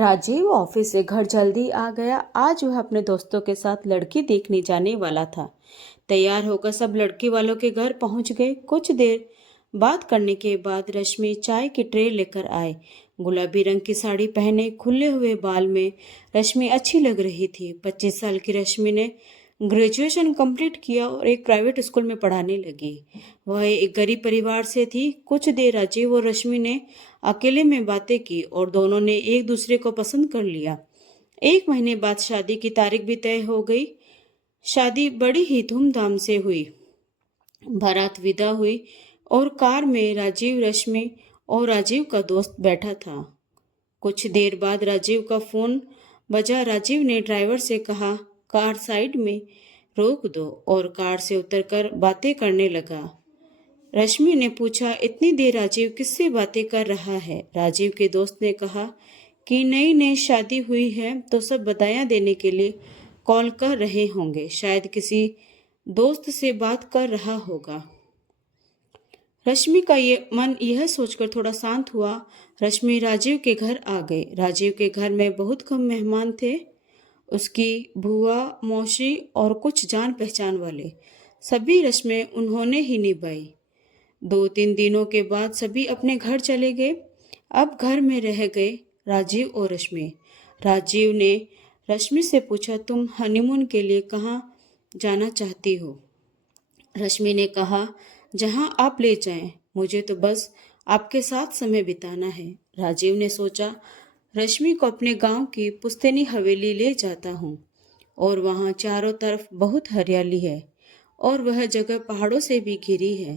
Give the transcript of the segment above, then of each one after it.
Rajiv office से घर जल्दी आ गया। आज वह अपने दोस्तों के साथ लड़की देखने जाने वाला था। तैयार होकर सब लड़की वालों के घर पहुंच गए। कुछ देर बात करने के बाद रश्मि चाय की ट्रे लेकर आए। गुलाबी रंग की साड़ी पहने खुले हुए बाल में रश्मि अच्छी लग रही थी। 25 साल की रश्मि ने ग्रेजुएशन कंप्लीट किया और एक प्राइवेट स्कूल में पढ़ाने लगी। वह एक गरीब परिवार से थी। कुछ देर राजीव और रश्मि ने अकेले में बातें की और दोनों ने एक दूसरे को पसंद कर लिया। 1 महीने बाद शादी की तारीख भी तय हो गई। शादी बड़ी ही धूमधाम से हुई। बारात विदा हुई और कार में राजीव, रश्मि और राजीव का दोस्त बैठा था। कुछ देर बाद राजीव का फोन बजा। राजीव ने ड्राइवर से कहा, कार साइड में रोक दो, और कार से उतरकर बातें करने लगा। रश्मि ने पूछा, इतनी देर राजीव किससे बातें कर रहा है? राजीव के दोस्त ने कहा कि नई नई शादी हुई है तो सब बधाइयां देने के लिए कॉल कर रहे होंगे, शायद किसी दोस्त से बात कर रहा होगा। रश्मि का मन यह सोचकर थोड़ा शांत हुआ। रश्मि राजीव के घर आ गई। राजीव के घर में बहुत कम मेहमान थे। उसकी बुआ, मौसी और कुछ जान पहचान वाले, सभी रस्में उन्होंने ही निभाई। 2-3 दिनों के बाद सभी अपने घर चले गए। अब घर में रह गए राजीव और रश्मि। राजीव ने रश्मि से पूछा, तुम हनीमून के लिए कहाँ जाना चाहती हो? रश्मि ने कहा, जहां आप ले जाएं, मुझे तो बस आपके साथ समय बिताना है। राजीव ने सोचा, रश्मि को अपने गांव की पुश्तैनी हवेली ले जाता हूँ और वहाँ चारों तरफ बहुत हरियाली है और वह जगह पहाड़ों से भी घिरी है।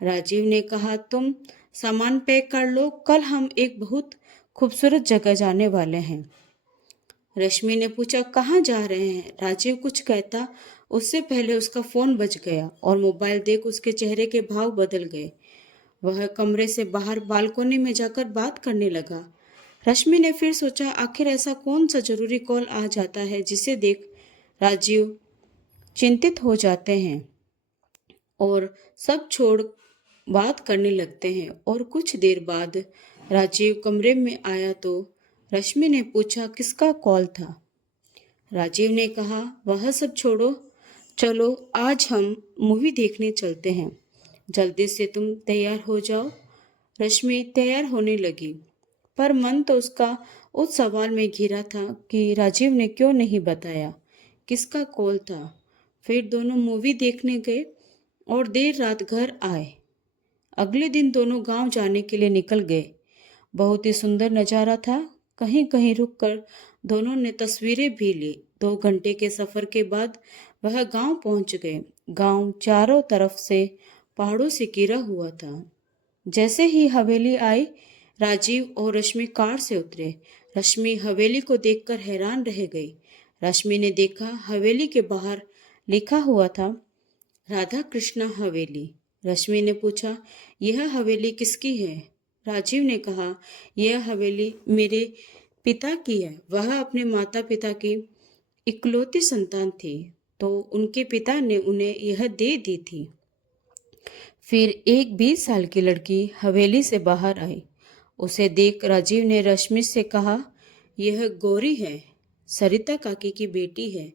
राजीव ने कहा, तुम सामान पैक कर लो, कल हम एक बहुत खूबसूरत जगह जाने वाले हैं। रश्मि ने पूछा, कहाँ जा रहे हैं? राजीव कुछ कहता उससे पहले उसका फोन बज गया और मोबाइल देख उसके चेहरे के भाव बदल गए। वह कमरे से बाहर बालकोनी में जाकर बात करने लगा। रश्मि ने फिर सोचा, आखिर ऐसा कौन सा जरूरी कॉल आ जाता है जिसे देख राजीव चिंतित हो जाते हैं और सब छोड़ बात करने लगते हैं। और कुछ देर बाद राजीव कमरे में आया तो रश्मि ने पूछा, किसका कॉल था? राजीव ने कहा, वह सब छोड़ो, चलो आज हम मूवी देखने चलते हैं, जल्दी से तुम तैयार हो जाओ। रश्मि तैयार होने लगी, पर मन तो उसका उस सवाल में घिरा था कि राजीव ने क्यों नहीं बताया किसका कॉल था। फिर दोनों मूवी देखने गए और देर रात घर आए। अगले दिन दोनों गांव जाने के लिए निकल गए। बहुत ही सुंदर नज़ारा था। कहीं कहीं रुककर दोनों ने तस्वीरें भी ली। 2 घंटे के सफर के बाद वह गांव पहुंच गए। गांव चारों तरफ से पहाड़ों से घिरा हुआ था। जैसे ही हवेली आई, राजीव और रश्मि कार से उतरे। रश्मि हवेली को देखकर हैरान रह गई। रश्मि ने देखा, हवेली के बाहर लिखा हुआ था, राधा कृष्णा हवेली। रश्मि ने पूछा, यह हवेली किसकी है? राजीव ने कहा, यह हवेली मेरे पिता की है। वह अपने माता पिता की इकलौती संतान थी, तो उनके पिता ने उन्हें यह दे दी थी। फिर एक 20 साल की लड़की हवेली से बाहर आई। उसे देख राजीव ने रश्मि से कहा, यह गौरी है, सरिता काकी की बेटी है।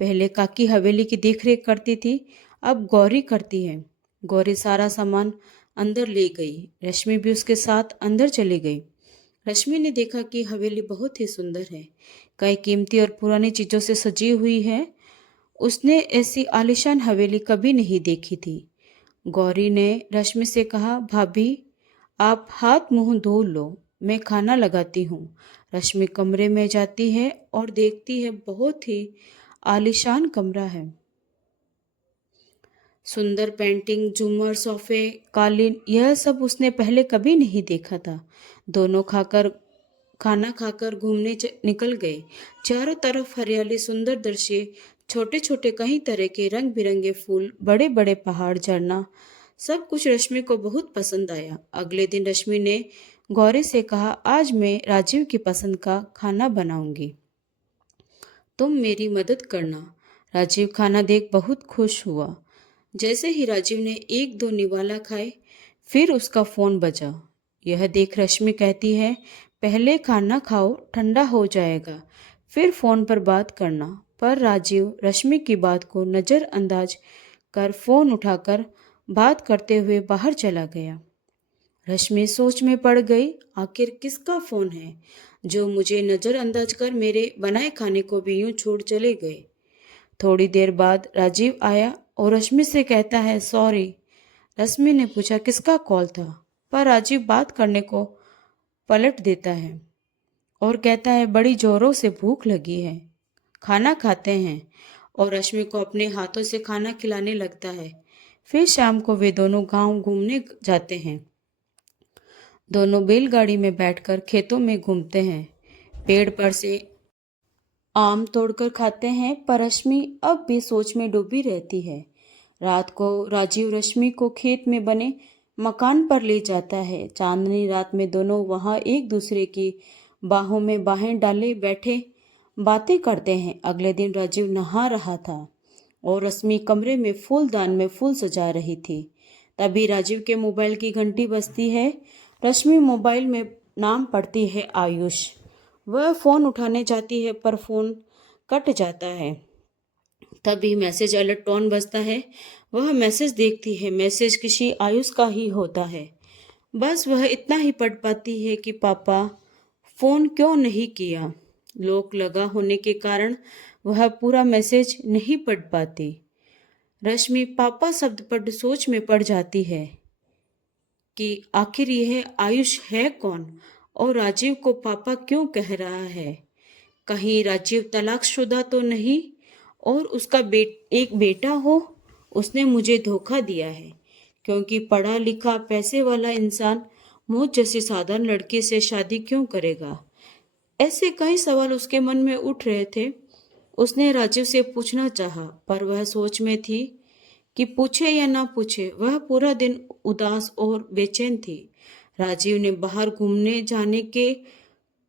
पहले काकी हवेली की देखरेख करती थी, अब गौरी करती है। गौरी सारा सामान अंदर ले गई। रश्मि भी उसके साथ अंदर चली गई। रश्मि ने देखा कि हवेली बहुत ही सुंदर है, कई कीमती और पुरानी चीजों से सजी हुई है। उसने ऐसी आलीशान हवेली कभी नहीं देखी थी। गौरी ने रश्मि से कहा, भाभी आप हाथ मुंह धो लो, मैं खाना लगाती हूँ। रश्मि कमरे में जाती है और देखती है, बहुत ही आलीशान कमरा है। सुंदर पेंटिंग, झूमर, सोफे, कालीन, यह सब उसने पहले कभी नहीं देखा था। दोनों खाना खाकर घूमने निकल गए। चारों तरफ हरियाली, सुंदर दृश्य, छोटे छोटे कई तरह के रंग बिरंगे फूल, बड़े बड़े पहाड़, झरना, सब कुछ रश्मि को बहुत पसंद आया। अगले दिन रश्मि ने गौरी से कहा, आज मैं राजीव की पसंद का खाना बनाऊंगी, तुम मेरी मदद करना। राजीव खाना देख बहुत खुश हुआ। जैसे ही राजीव ने 1-2 निवाला खाए, फिर उसका फोन बजा। यह देख रश्मि कहती है, पहले खाना खाओ, ठंडा हो जाएगा, फिर फोन पर बात करना। पर राजीव रश्मि की बात को नज़रअंदाज कर फोन उठाकर बात करते हुए बाहर चला गया। रश्मि सोच में पड़ गई, आखिर किसका फोन है जो मुझे नज़रअंदाज कर मेरे बनाए खाने को भी यूं छोड़ चले गए। थोड़ी देर बाद राजीव आया और रश्मि से कहता है, सॉरी। रश्मि ने पूछा, किसका कॉल था? पर राजीव बात करने को पलट देता है और कहता है, बड़ी जोरों से भूख लगी है, खाना खाते हैं। और रश्मि को अपने हाथों से खाना खिलाने लगता है। फिर शाम को वे दोनों गांव घूमने जाते हैं। दोनों बैलगाड़ी में बैठकर खेतों में घूमते हैं, पेड़ पर से आम तोड़कर खाते हैं। पर रश्मि अब भी सोच में डूबी रहती है। रात को राजीव रश्मि को खेत में बने मकान पर ले जाता है। चांदनी रात में दोनों वहां एक दूसरे की बाहों में बाहें डाले बैठे बातें करते हैं। अगले दिन राजीव नहा रहा था और रश्मि कमरे में फूलदान में फूल सजा रही थी। तभी राजीव के मोबाइल की घंटी बजती है। रश्मि मोबाइल में नाम पढ़ती है, आयुष। वह फोन उठाने जाती है पर फोन कट जाता है। तभी मैसेज अलर्ट टोन बजता है। वह मैसेज देखती है। मैसेज किसी आयुष का ही होता है। बस वह इतना ही पढ़ पाती है कि पापा फोन क्यों नहीं किया। लॉक लगा होने के कारण वह पूरा मैसेज नहीं पढ़ पाती। रश्मि पापा शब्द पर सोच में पड़ जाती है कि आखिर यह आयुष है कौन और राजीव को पापा क्यों कह रहा है। कहीं राजीव तलाकशुदा तो नहीं और उसका एक बेटा हो। उसने मुझे धोखा दिया है, क्योंकि पढ़ा लिखा पैसे वाला इंसान मुझ जैसी साधारण लड़की से शादी क्यों करेगा। ऐसे कई सवाल उसके मन में उठ रहे थे। उसने राजीव से पूछना चाहा, पर वह सोच में थी कि पूछे या ना पूछे। वह पूरा दिन उदास और बेचैन थी। राजीव ने बाहर घूमने जाने के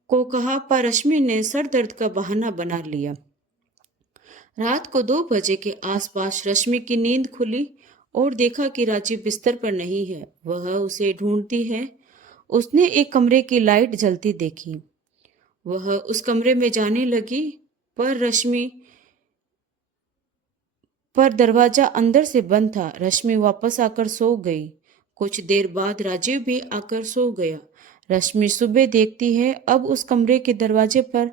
को कहा, पर रश्मि ने सर दर्द का बहाना बना लिया। रात को 2 बजे के आसपास रश्मि की नींद खुली और देखा कि राजीव बिस्तर पर नहीं है। वह उसे ढूंढती है। उसने एक कमरे की लाइट जलती देखी। वह उस कमरे में जाने लगी, पर दरवाजा अंदर से बंद था। रश्मि वापस आकर सो गई। कुछ देर बाद राजीव भी आकर सो गया। रश्मि सुबह देखती है, अब उस कमरे के दरवाजे पर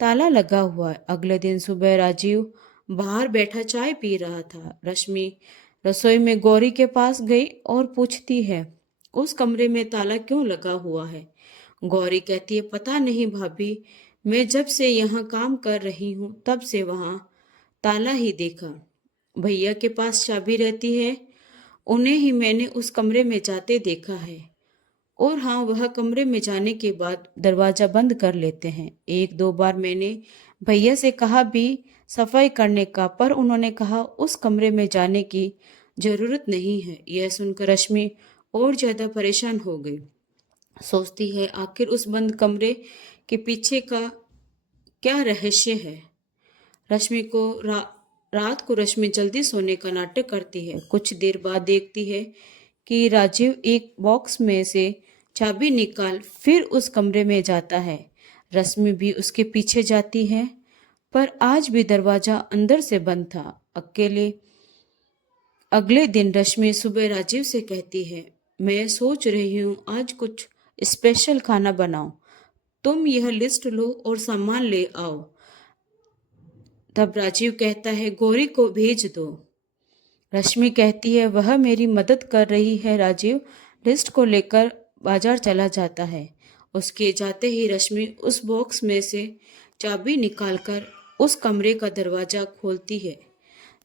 ताला लगा हुआ है। अगले दिन सुबह राजीव बाहर बैठा चाय पी रहा था। रश्मि रसोई में गौरी के पास गई और पूछती है, उस कमरे में ताला क्यों लगा हुआ है। गौरी कहती है, पता नहीं भाभी, मैं जब से यहाँ काम कर रही हूँ तब से वहाँ ताला ही देखा। भैया के पास चाबी रहती है, उन्हें ही मैंने उस कमरे में जाते देखा है। और हाँ, वह कमरे में जाने के बाद दरवाजा बंद कर लेते हैं। 1-2 बार मैंने भैया से कहा भी सफाई करने का, पर उन्होंने कहा उस कमरे में जाने की जरूरत नहीं है। यह सुनकर रश्मि और ज्यादा परेशान हो गई। सोचती है, आखिर उस बंद कमरे के पीछे का क्या रहस्य है। रश्मि को रात को रश्मि जल्दी सोने का नाटक करती है। कुछ देर बाद देखती है कि राजीव एक बॉक्स में से चाबी निकाल फिर उस कमरे में जाता है। रश्मि भी उसके पीछे जाती है, पर आज भी दरवाजा अंदर से बंद था। अगले दिन रश्मि सुबह राजीव से कहती है, मैं सोच रही हूँ आज कुछ स्पेशल खाना बनाओ, तुम यह लिस्ट लो और सामान ले आओ। तब राजीव कहता है, गौरी को भेज दो। रश्मि कहती है, वह मेरी मदद कर रही है। राजीव लिस्ट को लेकर बाजार चला जाता है। उसके जाते ही रश्मि उस बॉक्स में से चाबी निकालकर उस कमरे का दरवाजा खोलती है।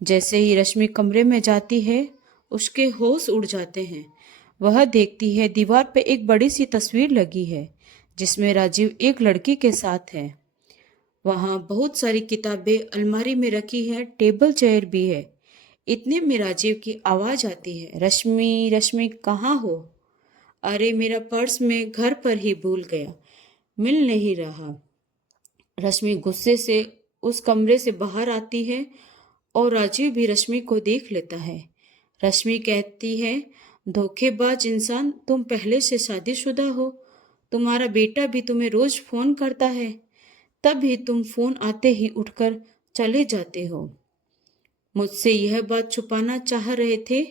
जैसे ही रश्मि कमरे में जाती है, उसके होश उड़ जाते हैं। वह देखती है दीवार पे एक बड़ी सी तस्वीर लगी है, जिसमें राजीव एक लड़की के साथ है। वहाँ बहुत सारी किताबें अलमारी में रखी है, टेबल चेयर भी है। इतने में राजीव की आवाज़ आती है, रश्मि रश्मि कहाँ हो? अरे मेरा पर्स मैं घर पर ही भूल गया, मिल नहीं रहा। रश्मि गुस्से से उस कमरे से बाहर आती है और राजीव भी रश्मि को देख लेता है। रश्मि कहती है, धोखेबाज इंसान, तुम पहले से शादीशुदा हो, तुम्हारा बेटा भी तुम्हें रोज फोन करता है, तब भी तुम फोन आते ही उठकर चले जाते हो। मुझसे यह बात छुपाना चाह रहे थे,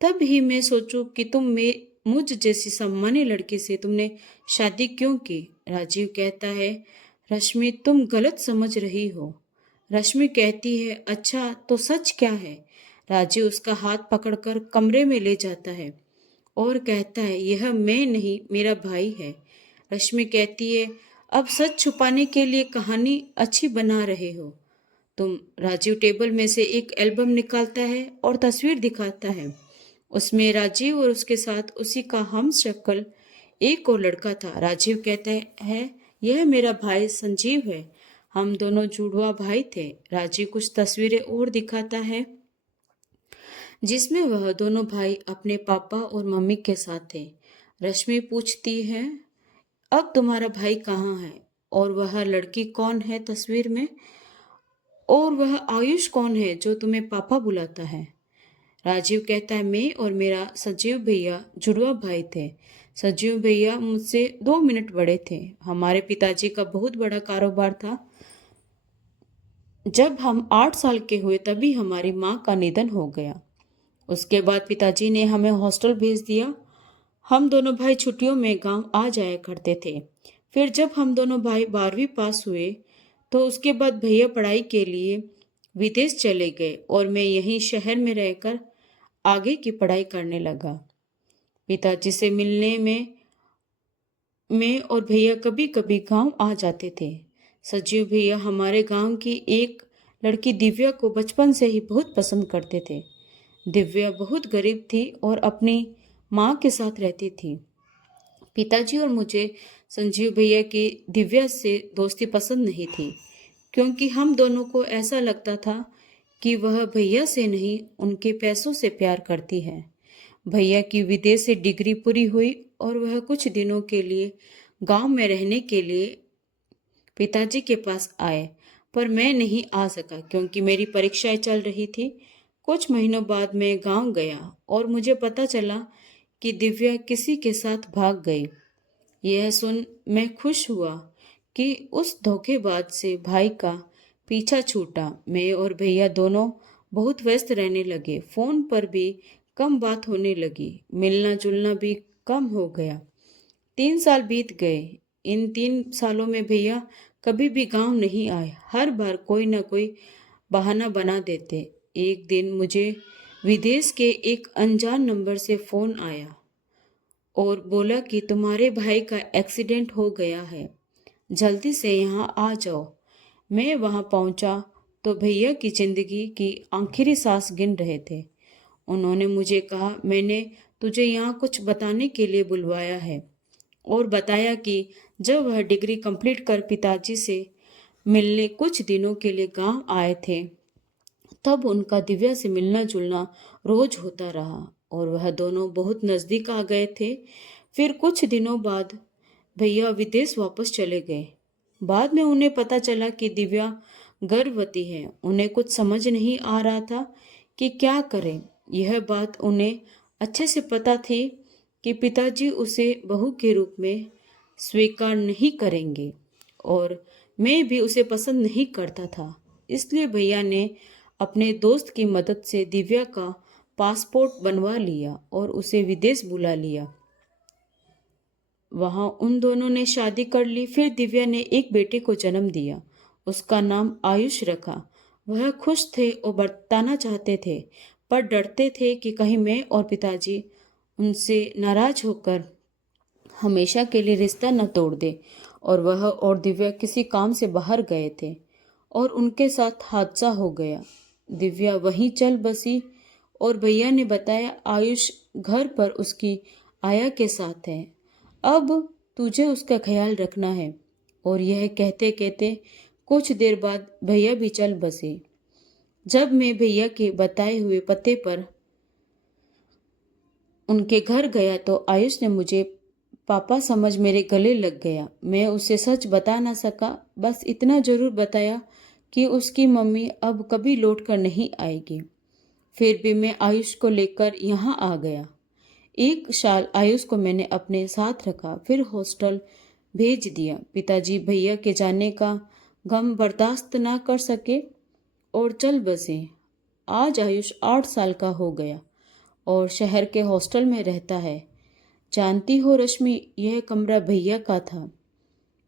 तब ही मैं सोचूं कि मुझ जैसी सम्मानी लड़की से तुमने शादी क्यों की। राजीव कहता है, रश्मि तुम गलत समझ रही हो। रश्मि कहती है, अच्छा तो सच क्या है। राजीव उसका हाथ पकड़कर कमरे में ले जाता है और कहता है, यह मैं नहीं, मेरा भाई है। रश्मि कहती है, अब सच छुपाने के लिए कहानी अच्छी बना रहे हो तुम। राजीव टेबल में से एक एल्बम निकालता है और तस्वीर दिखाता है। उसमें राजीव और उसके साथ उसी का हम शक्ल एक और लड़का था। राजीव कहता है, यह मेरा भाई संजीव है, हम दोनों जुड़वा भाई थे। राजीव कुछ तस्वीरें और दिखाता है जिसमें वह दोनों भाई अपने पापा और मम्मी के साथ थे। रश्मि पूछती है, अब तुम्हारा भाई कहाँ है और वह लड़की कौन है तस्वीर में, और वह आयुष कौन है जो तुम्हें पापा बुलाता है। राजीव कहता है, मैं और मेरा सजीव भैया जुड़वा भाई थे। सजीव भैया मुझसे 2 मिनट बड़े थे। हमारे पिताजी का बहुत बड़ा कारोबार था। जब हम 8 साल के हुए तभी हमारी माँ का निधन हो गया। उसके बाद पिताजी ने हमें हॉस्टल भेज दिया। हम दोनों भाई छुट्टियों में गांव आ जाया करते थे। फिर जब हम दोनों भाई 12वीं पास हुए तो उसके बाद भैया पढ़ाई के लिए विदेश चले गए और मैं यहीं शहर में रहकर आगे की पढ़ाई करने लगा। पिताजी से मिलने में मैं और भैया कभी कभी गांव आ जाते थे। सजीव भैया हमारे गांव की एक लड़की दिव्या को बचपन से ही बहुत पसंद करते थे। दिव्या बहुत गरीब थी और अपनी माँ के साथ रहती थी। पिताजी और मुझे संजीव भैया की दिव्या से दोस्ती पसंद नहीं थी, क्योंकि हम दोनों को ऐसा लगता था कि वह भैया से नहीं, उनके पैसों से प्यार करती है। भैया की विदेश से डिग्री पूरी हुई और वह कुछ दिनों के लिए गांव में रहने के लिए पिताजी के पास आए, पर मैं नहीं आ सका क्योंकि मेरी परीक्षाएं चल रही थी। कुछ महीनों बाद मैं गांव गया और मुझे पता चला कि दिव्या किसी के साथ भाग गई। यह सुन मैं खुश हुआ कि उस धोखेबाज से भाई का पीछा छूटा। मैं और भैया दोनों बहुत व्यस्त रहने लगे। फोन पर भी कम बात होने लगी, मिलना जुलना भी कम हो गया। 3 साल बीत गए। इन 3 सालों में भैया कभी भी गांव नहीं आए। हर बार कोई ना कोई बहाना बना देते। एक दिन मुझे विदेश के एक अनजान नंबर से फोन आया और बोला कि तुम्हारे भाई का एक्सीडेंट हो गया है, जल्दी से यहाँ आ जाओ। मैं वहाँ पहुँचा तो भैया की जिंदगी की आखिरी सांस गिन रहे थे। उन्होंने मुझे कहा, मैंने तुझे यहाँ कुछ बताने के लिए बुलवाया है, और बताया कि जब वह डिग्री कंप्लीट कर पिताजी से मिलने कुछ दिनों के लिए गांव आए थे, तब उनका दिव्या से मिलना जुलना रोज होता रहा और वह दोनों बहुत नज़दीक आ गए थे। फिर कुछ दिनों बाद भैया विदेश वापस चले गए। बाद में उन्हें पता चला कि दिव्या गर्भवती है। उन्हें कुछ समझ नहीं आ रहा था कि क्या करें। यह बात उन्हें अच्छे से पता थी कि पिताजी उसे बहू के रूप में स्वीकार नहीं करेंगे और मैं भी उसे पसंद नहीं करता था। इसलिए भैया ने अपने दोस्त की मदद से दिव्या का पासपोर्ट बनवा लिया और उसे विदेश बुला लिया। वहां उन दोनों ने शादी कर ली। फिर दिव्या ने एक बेटे को जन्म दिया। उसका नाम आयुष रखा। वह खुश थे और बताना चाहते थे, पर डरते थे कि कहीं मैं और पिताजी उनसे नाराज होकर हमेशा के लिए रिश्ता न तोड़ दे। और वह और दिव्या किसी काम से बाहर गए थे और उनके साथ हादसा हो गया। दिव्या वहीं चल बसी और भैया ने बताया, आयुष घर पर उसकी आया के साथ है, अब तुझे उसका ख्याल रखना है। और यह कहते कहते कुछ देर बाद भैया भी चल बसे। जब मैं भैया के बताए हुए पते पर उनके घर गया तो आयुष ने मुझे पापा समझ मेरे गले लग गया। मैं उसे सच बता ना सका, बस इतना जरूर बताया कि उसकी मम्मी अब कभी लौट कर नहीं आएगी। फिर भी मैं आयुष को लेकर यहाँ आ गया। 1 साल आयुष को मैंने अपने साथ रखा, फिर हॉस्टल भेज दिया। पिताजी भैया के जाने का गम बर्दाश्त ना कर सके और चल बसे। आज आयुष 8 साल का हो गया और शहर के हॉस्टल में रहता है। जानती हो रश्मि, यह कमरा भैया का था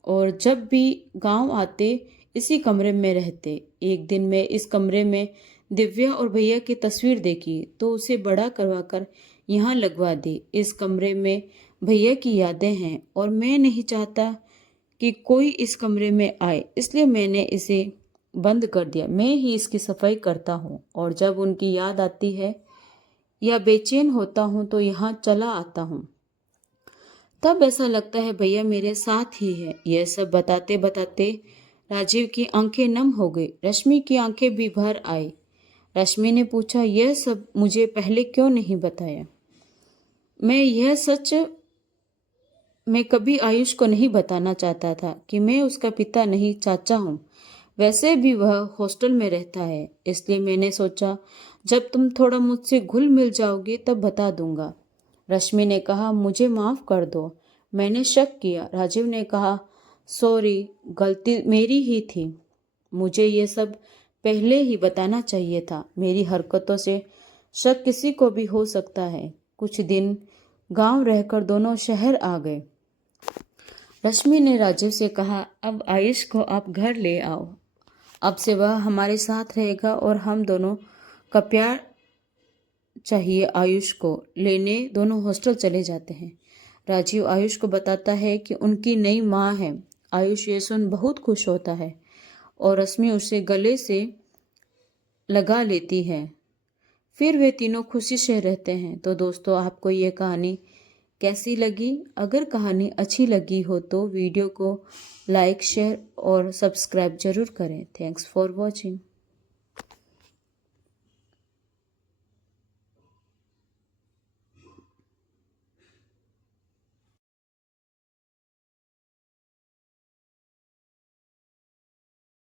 और जब भी गांव आते इसी कमरे में रहते। एक दिन मैं इस कमरे में दिव्या और भैया की तस्वीर देखी तो उसे बड़ा करवाकर यहाँ लगवा दी। इस कमरे में भैया की यादें हैं और मैं नहीं चाहता कि कोई इस कमरे में आए, इसलिए मैंने इसे बंद कर दिया। मैं ही इसकी सफाई करता हूँ और जब उनकी याद आती है या बेचैन होता हूँ तो यहाँ चला आता हूँ। तब ऐसा लगता है भैया मेरे साथ ही है। यह सब बताते बताते राजीव की आंखें नम हो गई। रश्मि की आंखें भी भर आई। रश्मि ने पूछा, यह सब मुझे पहले क्यों नहीं बताया? मैं कभी आयुष को नहीं बताना चाहता था कि मैं उसका पिता नहीं, चाचा हूँ। वैसे भी वह हॉस्टल में रहता है, इसलिए मैंने सोचा जब तुम थोड़ा मुझसे घुल मिल जाओगी तब बता दूंगा। रश्मि ने कहा, मुझे माफ कर दो, मैंने शक किया। राजीव ने कहा, सॉरी, गलती मेरी ही थी। मुझे ये सब पहले ही बताना चाहिए था। मेरी हरकतों से शक किसी को भी हो सकता है। कुछ दिन गांव रहकर दोनों शहर आ गए। रश्मि ने राजीव से कहा, अब आयुष को आप घर ले आओ। अब से वह हमारे साथ रहेगा और हम दोनों का प्यार चाहिए। आयुष को लेने दोनों हॉस्टल चले जाते हैं। राजीव आयुष को बताता है कि उनकी नई माँ है। आयुष ये सुन बहुत खुश होता है और रश्मि उसे गले से लगा लेती है। फिर वे तीनों खुशी से रहते हैं। तो दोस्तों, आपको ये कहानी कैसी लगी? अगर कहानी अच्छी लगी हो तो वीडियो को लाइक, शेयर और सब्सक्राइब जरूर करें। Thanks for watching.